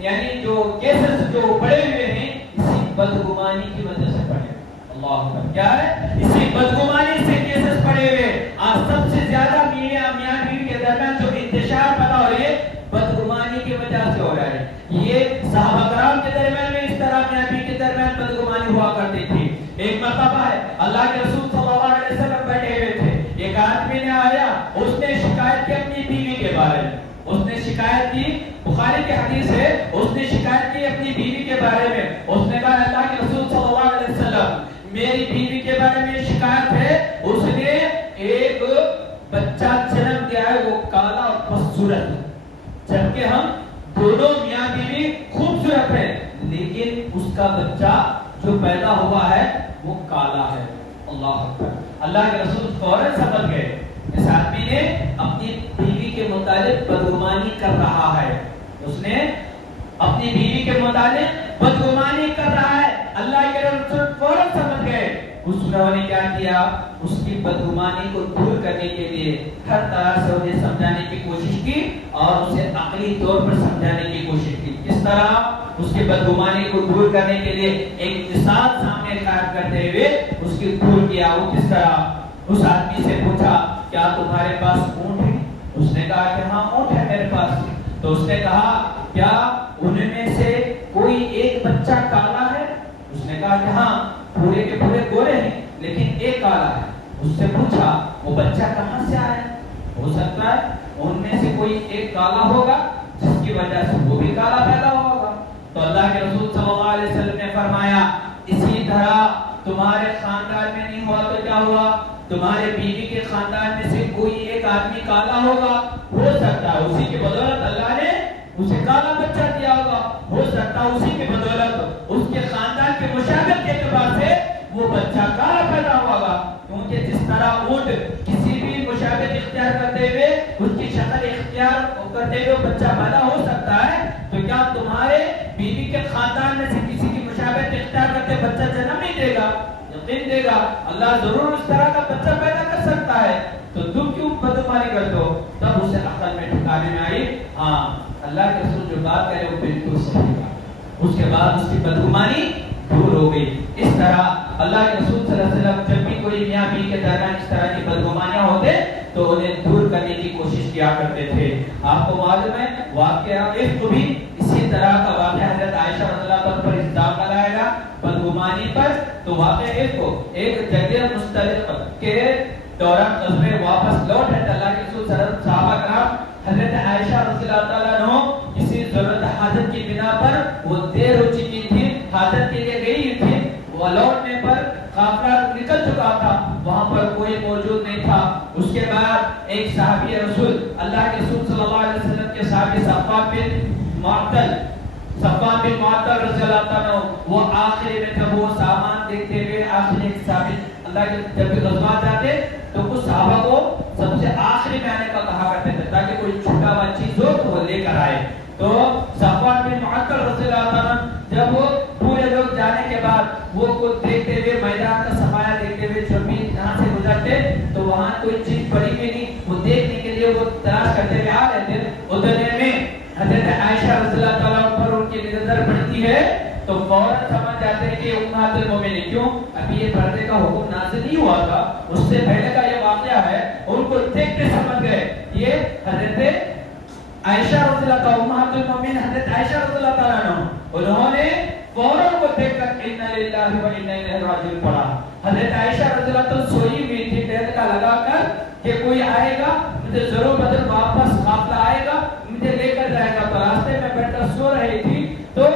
یعنی جو کیسز جو بڑے ہوئے ہیں اسی بدگمانی کی وجہ سے پڑے. اللہ اکبر. کیا ہے؟ اسی بدگمانی سے کیسز پڑے ہوئے. آج سب سے زیادہ میاں بیوی کے درمیان جو انتشار پیدا ہو رہی ہے بدگمانی کی وجہ سے ہو رہا ہے. یہ صحابہ کرام کے درمیان میں اس طرح میاں بیوی کے درمیان بدگمانی ہوا کرتی تھی. ایک مرتبہ ہے اللہ کے رسول صلی اللہ علیہ وسلم بیٹھے ہوئے تھے، ایک آدمی نے آیا، اس نے شکایت کی اپنی بیوی کے بارے میں. اس نے شکایت کی، بخاری کی حدیث ہے، اس نے شکایت کی اپنی بیوی کے بارے میں. اس نے کہا اللہ کے رسول صلی اللہ علیہ وسلم میری بیوی کے بارے میں شکایت ہے، اس نے ایک بچہ جنم دیا ہے وہ کالا اور بدصورت، جبکہ ہم دونوں میاں بیوی خوبصورت ہیں لیکن اس کا بچہ جو پیدا ہوا ہے وہ کالا ہے. اللہ اکبر. اللہ کے رسول فوراً سمجھ گئے اس آدمی نے اپنی بیوی کے متعلق بدگمانی کر رہا ہے. اس نے اپنی بیوی کے متعلق بدگمانی کر رہا ہے. اللہ کے رسول فوراً سمجھ گئے. اس نے کیا کیا؟ اس کی بدگمانی کو دور کرنے کے لیے ہر طرح سے انہیں سمجھانے کی کوشش کی اور اسے عقلی طور پر سمجھانے کی کوشش کی. اس طرح اس کی بدگمانی کو دور کرنے کے لیے ایک مثال سامنے قائم کرتے ہوئے اس کی دور کیا. وہ کس طرح؟ اس آدمی سے پوچھا کیا تمہارے پاس اونٹ ہے؟ اس نے کہا کہ ہاں اونٹ ہے میرے پاس. تو اس نے کہا کیا ان میں سے کوئی ایک بچہ کالا ہے؟ اس نے کہا کہ ہاں پورے کے پورے گورے ہیں لیکن ایک کالا ہے. اس سے پوچھا وہ بچہ کہاں سے آیا؟ ہو سکتا ہے ان میں سے کوئی ایک کالا ہوگا جس کی وجہ سے وہ بھی کالا پیدا ہوگا. تو اللہ کے رسول صلی اللہ علیہ وسلم نے فرمایا اسی طرح تمہارے خاندان میں نہیں ہوا تو کیا ہوا؟ تمہارے بیوی کے خاندان میں سے کوئی ایک آدمی کالا ہوگا، ہو سکتا ہے اسی کی بدولت اللہ نے اسے کالا بچہ دیا ہوگا. ہو سکتا ہے اسی کی بدولت اس کے خاندان کے مشابہت کے اعتبار سے وہ بچہ کالا پیدا ہوگا. کیونکہ جس طرح اونٹ کسی بھی مشابہت اختیار کرتے ہوئے اس کی شکل اختیار کرتے ہوئے بچہ پیدا ہو سکتا ہے، تو کیا تمہارے بیوی کے خاندان میں سے کسی کی مشابہت اختیار کرتے بچہ جنم نہیں دے گا؟ یقین دے گا. اللہ ضرور اس طرح کا بچہ پیدا کر سکتا ہے. تو تم کیوں بدگمانی کرتے ہو؟ تب اسے عقل میں ٹھکانے میں آئی ہاں اللہ کے رسول جو بات کہہ رہے وہ بالکل صحیح بات. اس کے بعد اس کی بدگمانی دور ہو گئی. اس طرح اللہ کے رسول صلی اللہ علیہ وسلم جب بھی کوئی میاں بیوی کے درمیان اس طرح کی بدگمانیاں ہوتے تو انہیں دور کرنے کی کوشش کیا کرتے تھے. آپ کو معلوم ہے واقعہ عفق بھی اسی طرح کا واقعہ حضرت عائشہ رضی اللہ عنہا پر الزام لگایا گیا بدگمانی پر. تو واقعہ عفق ایک جگہ مستلق کے دوران غزوے واپس لوٹ رہے تھے اللہ کے رسول صلی اللہ علیہ وسلم صحابہ کرام حضرت عائشہ رضی اللہ تعالیٰ عنہ کسی ضرورت حاجت کی بنا پر وہ دیر ہو چکی تھی، حاجت کے لیے گئی تھی. وہ لوٹنے پر قافلہ نکل چکا تھا، وہاں پر کوئی موجود نہیں تھا. اس کے بعد ایک صحابی رسول اللہ کے رسول صلی اللہ علیہ وسلم کے صحابی صفوان بن معطل رضی اللہ عنہ وہ آخری میں تھے. وہ سامان دیکھتے ہوئے آخری ایک صحابی اللہ کے جب بھی غزوات جاتے تو کچھ صحابہ کو سب سے آخری میں آنے کا کہا کرتے تھے تاکہ کوئی چھوٹا ہوا چیز ہو تو وہ لے کر آئے. تو صفوان بن معطل رضی اللہ عنہ جب وہ پورے لوگ جانے کے بعد وہ کو دیکھتے ہوئے میدان کا صفایا دیکھتے ہوئے جب بھی جہاں سے گزرتے تو وہاں کوئی چیز پڑی ہوئی نہیں، وہ دیکھنے کے لیے وہ تلاش کرتے ہوئے آ رہے تھے. اتنے میں حضرت عائشہ رضی اللہ تعالیٰ پر ان کی نظر پڑتی ہے تو فوراً سمجھ جاتے ہیں کہ امہات المومنین. کیوں؟ ابھی یہ پردے کا حکم نازل نہیں ہوا تھا، اس سے پہلے کا یہ واقعہ ہے. ان کو دیکھ کے سمجھ گئے یہ حضرت عائشہ رضی اللہ تعالیٰ امہات المومنین حضرت عائشہ رضی اللہ تعالیٰ عنہ انہوں نے فوراً کو دیکھ کر انا للہ و انا الیہ راجعون پڑھا. حضرت عائشہ رضی اللہ تعالیٰ سوئی ہوئی تھی ٹہل کا لگا کر کہ کوئی آئے گا مجھے ضرور بدل واپس قافلہ آئے گا مجھے لے کر جائے گا. تو راستے میں بیٹھ کر سو رہی تھی تو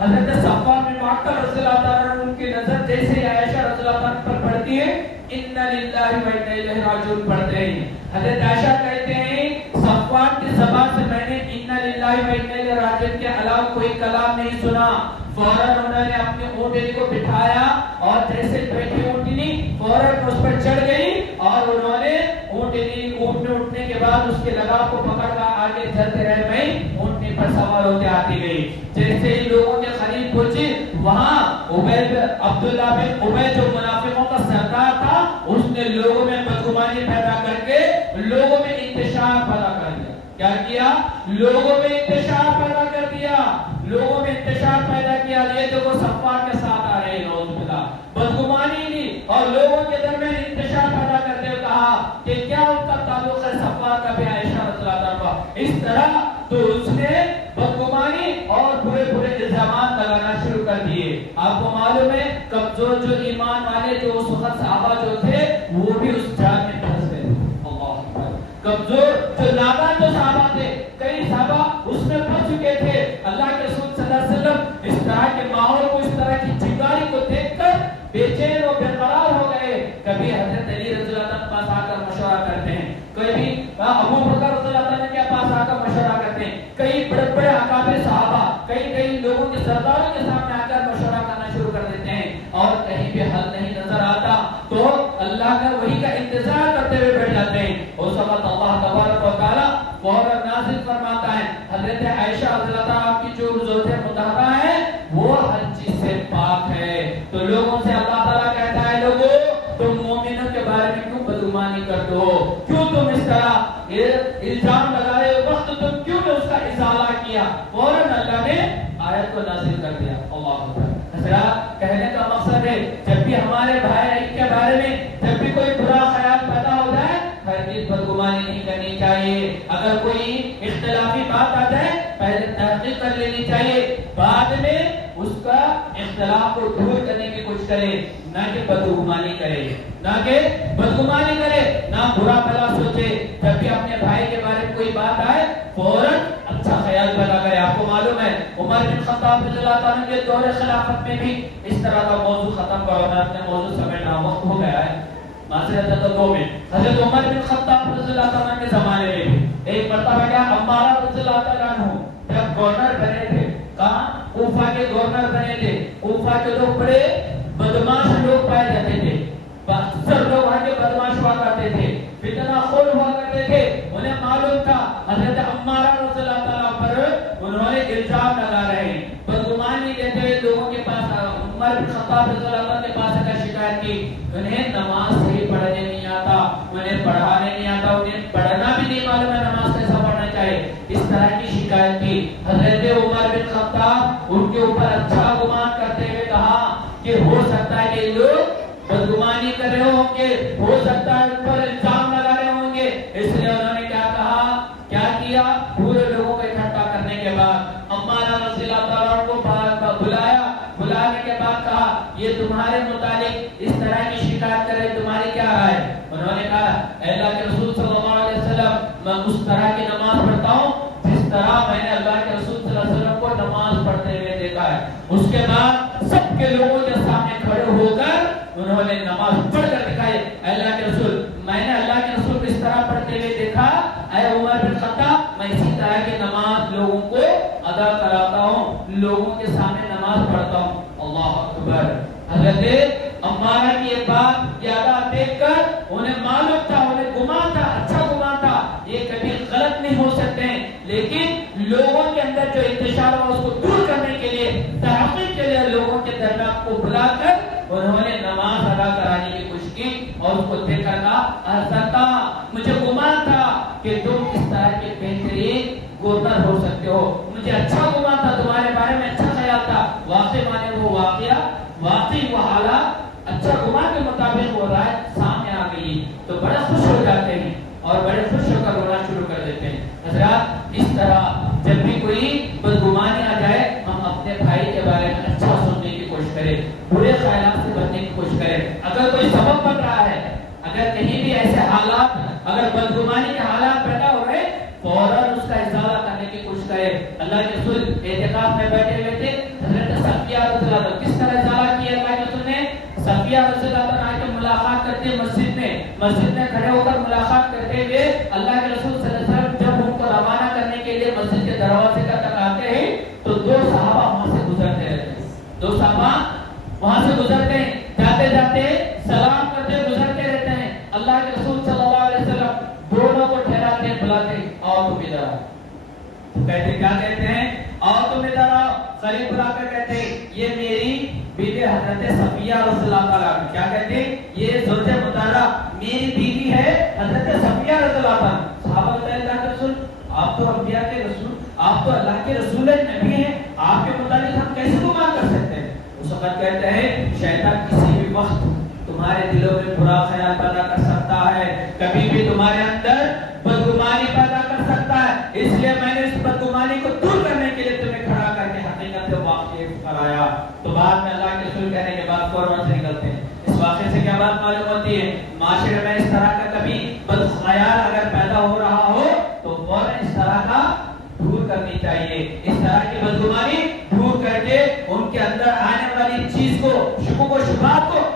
حضرت صفوان بن معطل رضی اللہ تعالیٰ عنہ ان کی نظر جیسے عائشہ رضی اللہ عنہ پر پڑتی ہے اِنَّ لِلَّهِ وَإِنَّ إِلَيْهِ رَاجِعُونَ پڑھتے ہیں. حضرت عائشہ کہتے ہیں صفوان کی زبان سے میں نے اِنَّ لِلَّهِ وَإِنَّ إِلَيْهِ رَاجِعُونَ کے علاوہ کوئی کلام نہیں سنا. فوراً انہوں نے اپنی اونٹنی کو بٹھایا اور جیسے بیٹھی اونٹنی فوراً اس پر چڑھ گئی اور انہوں نے اونٹنی اٹھنے کے بعد اس کے لگام کو پکڑ کر آگے چلتے رہے. میں اونٹنی پر سوار ہوتے آتی گئی. جیسے ہی لوگوں کے قریب پہنچی وہاں عبداللہ بن ابی جو منافقوں کا سردار تھا اس نے لوگوں میں بدگمانی پیدا کر کے لوگوں میں انتشار پیدا کر دیا. کیا کیا؟ لوگوں میں انتشار پیدا کر دیا. لوگوں میں انتشار پیدا کیا. یہ جو وہ صفوان کے ساتھ آ رہے نعوذ باللہ بدگمانی لی اور لوگوں کے درمیان انتشار پیدا کرتے ہوئے کہا کہ کیا ان کا تعلق ہے صفوان کا بھی عائشہ رضی اللہ عنہا. اس طرح تو اس نے بدگمانی اور برے برے الزامات لگانا شروع کر دیے. آپ کو معلوم ہے کمزور جو ایمان والے جو اس وقت صحابہ جو تھے وہ بھی اس جال میں پھنس گئے. کمزور جو نادان جو صحابہ تھے کئی صحابہ اس میں پھنس چکے تھے. اللہ کے رسول صلی اللہ علیہ وسلم اس طرح کے ماحول کو اس طرح کی چنگاری کو دیکھ کر بے چین اور بے قرار ہو گئے. کبھی حضرت علی رضی اللہ عنہ کے پاس آ کر مشورہ کرتے ہیں, کبھی ابو بکر رضی اللہ عنہ کے پاس آ کر مشورہ کرتے ہیں, کئی بڑے بڑے اکابر صحابہ کئی لوگوں کے سرداروں کے سامنے آ کر مشورہ کرنا شروع کر دیتے ہیں اور کہیں بھی حل نہیں نظر آتا تو اللہ کا وحی کا انتظار کرتے ہوئے بیٹھ جاتے ہیں. اس وقت اللہ تبارک و تعالی فوراً نازل فرماتا ہے حضرت عائشہ رضی اللہ عنہا کی جو زوج مطہرہ ہے وہ ہر چیز سے پاک ہے. تو لوگوں سے اللہ تعالیٰ کہتا ہے لوگوں تم مومنوں کے بارے میں کیوں بدگمانی کرتے ہو, کیوں تم اس طرح الزام لگا رہے ہو, وقت تم کیوں نے اس کا ازالہ کیا. فوراً اللہ نے آیت کو نازل کر دیا. اللہ اکبر. حضرات کہنے کا مقصد ہے جب بھی ہمارے بھائی کے بارے میں جب بھی کوئی برا خیال پیدا ہو جائے ہرگز بدگمانی نہیں کرنی چاہیے. اگر کوئی اختلافی بات آ جائے پہلے تحقیق کر لینی چاہیے, بعد میں اس کا اختلاف کو دور کرنے کی کوشش کرے, نہ کہ بدگمانی کرے, نہ کہ بدگمانی کرے, نہ برا بھلا سوچے. جب بھی اپنے بھائی کے بارے میں کوئی بات آئے فوراً اچھا خیال پیدا کرے. آپ کو معلوم ہے عمر بن خطاب رضی اللہ عنہ کے دور خلافت میں بھی اس طرح کا موضوع ختم کرو. میں اپنے موضوع سمیٹنا وقت ہو گیا ہے. حضرت عمر بن خطاب رضی اللہ عنہ کے زمانے میں بھی ایک مرتبہ کیا عمارہ رضی اللہ عنہ جب گورنر بنے تھے, کہاں کوفہ کے گورنر بنے تھے. کوفہ کے لوگ بڑے بدماش لوگ پائے جاتے تھے, اکثر لوگ وہاں کے بدماش ہوا کرتے تھے, فتنہ خور ہوا کرتے تھے. انہیں معلوم تھا حضرت عمارہ رضی اللہ تعالیٰ پر انہوں نے الزام لگا رہے ہیں, بدگمانی دیتے ہوئے لوگوں کے پاس عمر بن خطاب رضی اللہ عنہ کے پاس اگر شکایت کی انہیں نماز صحیح پڑھنے نہیں آتا, انہیں پڑھانے نہیں آتا, انہیں پڑھنا بھی نہیں معلوم ہے نماز کیسا پڑھنا چاہیے. اس طرح کی شکایت کی. حضرت عمر بن خطاب ان کے اوپر اچھا گمان کرتے ہوئے کہا کہ ہو سکتا ہے کہ لوگ بدگمانی کر رہے ہوں گے, ہو سکتا ہے ان پر الزام لگا رہے ہوں گے. اس لیے انہوں نے کیا کہا, کیا کیا, پورے لوگوں کو اکٹھا کرنے کے بعد عمارہ رضی اللہ تعالیٰ کو بلایا. بلانے کے بعد کہا یہ تمہارے متعلق اس طرح کی شکایت کرے, تمہاری کیا رائے. انہوں نے کہا اے اللہ کے رسول صلی اللہ علیہ وسلم میں اس طرح کی نماز پڑھتا ہوں جس طرح میں نے اللہ کے رسول صلی اللہ علیہ وسلم کو نماز پڑھتے ہوئے دیکھا ہے. اس کے بعد سب کے لوگوں کے سامنے کھڑے ہو کر انہوں نے نماز پڑھ کر دکھائی. اللہ کے رسول میں نے اللہ کے رسول کو اس طرح پڑھتے ہوئے دیکھا, اے عمر بن خطاب میں اسی طرح کی نماز لوگوں کو ادا کراتا ہوں, لوگوں کے سامنے نماز پڑھتا ہوں. اللہ اکبر. حضرت عمارہ کی یہ بات یادہ دیکھ کر انہیں معلوم تھا, انہیں گمان تھا, اچھا گمان تھا یہ کبھی غلط نہیں ہو سکتے ہیں, لیکن لوگوں کے اندر جو انتشار ہوا اس کو دور کرنے کے لیے تحقیق کے لیے لوگوں کے درمیان کو بلا کر انہوں نے نماز ادا کرانے کی کوشش کی اور اس کو دیکھ کر کہا مجھے گمان تھا کہ تم اس طرح کے بہترین گورنر ہو سکتے ہو, مجھے اچھا گمان تھا, تمہارے بارے میں اچھا خیال تھا. واقعی مانے وہ واقعہ واقعی وہ حالات اچھا گمان کے مطابق وہ رائے سامنے آ گئی تو بڑے خوش ہو جاتے ہیں اور بڑے خوش ہو کر رونا شروع کر دیتے ہیں. حضرات اس طرح جب بھی کوئی بدگمانی آ جائے ہم اپنے بھائی کے بارے میں اچھا سننے کی کوشش کریں, برے خیالات سے بچنے کی کوشش کریں. اگر کوئی سبب بن رہا ہے, اگر کہیں بھی ایسے حالات, اگر بدگمانی کے حالات پیدا ہو رہے فوراً اس کا ازالہ کرنے کی کوشش کرے. اللہ کے رسول اعتکاف میں بیٹھے ہوئے تھے, حضرت صفیہ رضی اللہ عنہ کس طرح ازالہ کیا اللہ کے رسول نے. صفیہ رضی اللہ عنہ کی ملاقات کرتے کھڑے ہو کر ملاقات کرتے ہوئے اللہ کے رسول صلی اللہ علیہ وسلم جب ان کو روانہ کرنے کے لیے مسجد کے دروازے کا تک آتے ہیں تو دو صحابہ وہاں سے گزرتے رہتے ہیں. دو صحابہ وہاں سے گزرتے ہیں, جاتے جاتے سلام کرتے گزرتے رہتے ہیں. اللہ کے رسول صلی اللہ علیہ وسلم دونوں کو ٹھہراتے ہیں, بلاتے ہیں, آؤ تم ادھر آؤ. کہتے کیا کہتے ہیں, آؤ تم ادھر آؤ. قریب بلا کر کہتے ہیں یہ میری بیوی حضرت صفیہ رضی اللہ تعالیٰ عنہ. کیا کہتے ہیں, یہ زوجہ مطہرہ میری بیوی ہے حضرت صفیہ رضی اللہ تعالیٰ عنہ. صحابہ کہتے ہیں اللہ کے رسول, آپ تو انبیاء کے رسول, آپ تو اللہ کے رسول نبی ہیں, آپ کے متعلق ہم کیسے گمان کر سکتے ہیں. اس وقت کہتے ہیں شیطان کسی بھی وقت تمہارے دلوں میں برا خیال پیدا کر سکتا ہے, کبھی بھی تمہارے اندر بدگمانی پیدا کر سکتا ہے. اس لیے میں نے اس بدگمانی کو دور کرنے کے لیے تمہیں کھڑا کر کے حقیقت سے واقف کرایا. تو بعد میں اللہ کے رسول کہنے کے بعد فوراً سے نکلتے ہیں. اس واقعے سے کیا بات معلوم ہوتی ہے, معاشرے میں اس طرح کا کبھی بد خیال اگر پیدا ہو رہا ہو تو فوراً اس طرح کا دور کرنی چاہیے. اس طرح کی بدگمانی دور کر کے ان کے اندر آنے والی چیز کو, شکوک و شبہات کو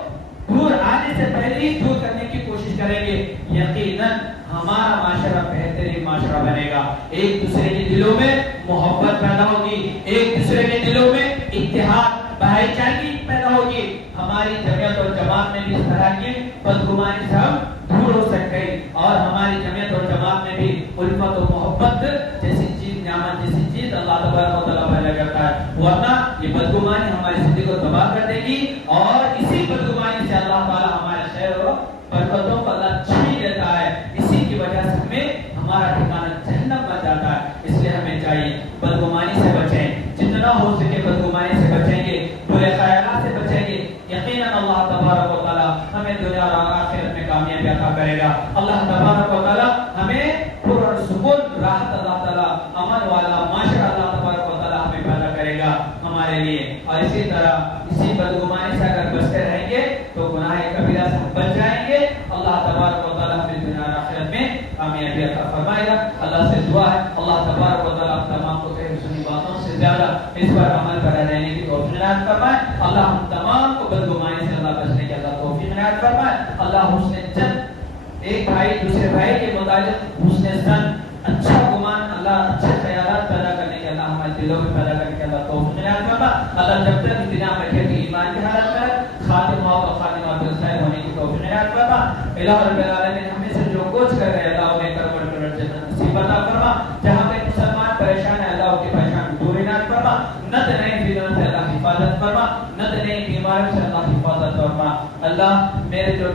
دور آنے سے پہلے ہی دور کرنے کی کوشش کریں گے. یقیناً ہمارا معاشرہ بہترین معاشرہ بنے گا. ایک دوسرے کے دلوں میں محبت پیدا ہوگی, ایک دوسرے کے دلوں میں اتحاد بھائی چارگی پیدا ہوگی. ہماری جمعیت اور جماعت میں بھی اس طرح کی بدگمانی سے ہم دور ہو سکتے ہیں, اور ہماری جمعیت اور جماعت میں بھی الفت و محبت جیسی چیز, نعمت جیسی چیز اللہ تبارک و تعالیٰ پیدا کرتا ہے. ورنہ یہ بدگمانی ہماری زندگی کو تباہ کر دے گی, اور اسی بدگمانی سے اللہ تعالیٰ ہمارے خیر و برکتوں کو اللہ چھین لیتا ہے. اسی کی وجہ سے ہمیں ہمارا ٹھکانہ جہنم بن جاتا ہے. اس لیے ہمیں چاہیے بدگمانی سے بچیں, جتنا ہو سکے بدگمانی سے بچیں گے, برے خیالات سے بچیں گے. یقیناً اللہ تبارک و تعالیٰ ہمیں دنیا اور آخرت میں کامیابی عطا کرے گا. اللہ تبارک و تعالیٰ ہمیں پرسکون راحت, اللہ تعالیٰ امن والا معاشرہ اللہ تبارک و تعالیٰ ہمیں پیدا کرے گا ہمارے لیے. اور اسی طرح اسی بدگمانی سے اگر بچتے رہیں گے تو گناہ کبیرہ سے بچ جائیں گے. اللہ تبارک و تعالیٰ ہمیں دنیا اور آخرت میں کامیابی عطا فرمائے گا. اللہ سے دعا ہے اللہ تبارک و تعالیٰ تمام کو کہے سنی باتوں سے زیادہ اس پر عمل پر رہنے کی توفیق عنایت فرمائے. اللہ ہم تمام کو بدگمانی سے اللہ بچنے کی اللہ توفیق عنایت فرمائے. اللہ حسن جن, ایک بھائی دوسرے بھائی کے متعلق حسن زن, اچھا گمان, اللہ اچھے خیالات پیدا کرنے کے اللہ ہمارے دلوں میں پیدا کرنے کے اللہ توفیق عنایت فرمائے. اللہ جب تک انتظام رکھے کہ ایمان کی حالت میں خاتمہ اور خاتمہ بالخیر ہونے کی توفیق عنایت فرمائے. الہ رب العالمین ہمیں سے جو کچھ کر رہے اللہ انہیں کرم کر جنت نصیب عطا فرما. جہاں پہ مسلمان پریشان ہے اللہ کی پریشان دور عنایت فرما. نت نئے فضلوں سے اللہ حفاظت فرما, نت نئے بیماریوں سے اللہ حفاظت فرما. اللہ میرے جو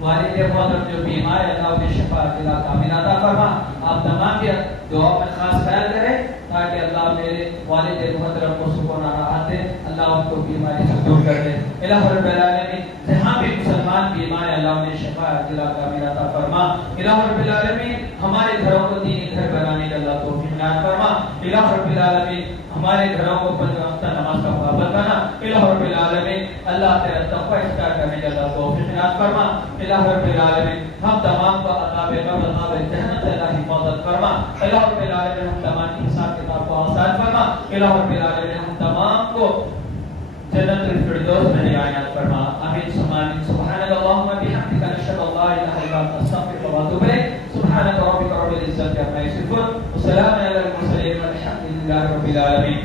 والد محترم جو بیمار ہے اللہ انہیں شفا دلا کامل عطا فرما. آپ تمام کی دعا میں خاص خیال کریں تاکہ اللہ میرے والد محترم کو سکون و راحت دے, اللہ ان کو بیماری سے دور کر دے. الہ رب العالمین جہاں بھی مسلمان بیمار ہے اللہ انہیں شفا دلا کامل عطا فرما. الہ رب العالمین ہمارے گھروں کو دینی گھر بنانے کا اللہ توفیق عنایت فرما. الہ رب العالمین ہمارے گھروں کو پنج وقت نماز کا پابند بنا. الہ رب العالمین اللہ تیرا تقوی اختیار کرنے کا اللہ توفیق عنایت فرما. الہ رب العالمین ہم تمام کو عذاب قبر عذاب جہنم سے اللہ حفاظت فرما. الہ رب العالمین ہم تمام کی حساب کتاب کو آسان فرما. الہ رب العالمین ہم تمام کو جنت الفردوس میں عنایت فرما. آمین ثم آمین. سبحانک اللہم بحمدک نشہد ان لا الہ الا انت نستغفرک ونتوب الیک. سبحانک ربک رب العزة عما یصفون وسلام علی المرسلین والحمد للہ رب العالمین.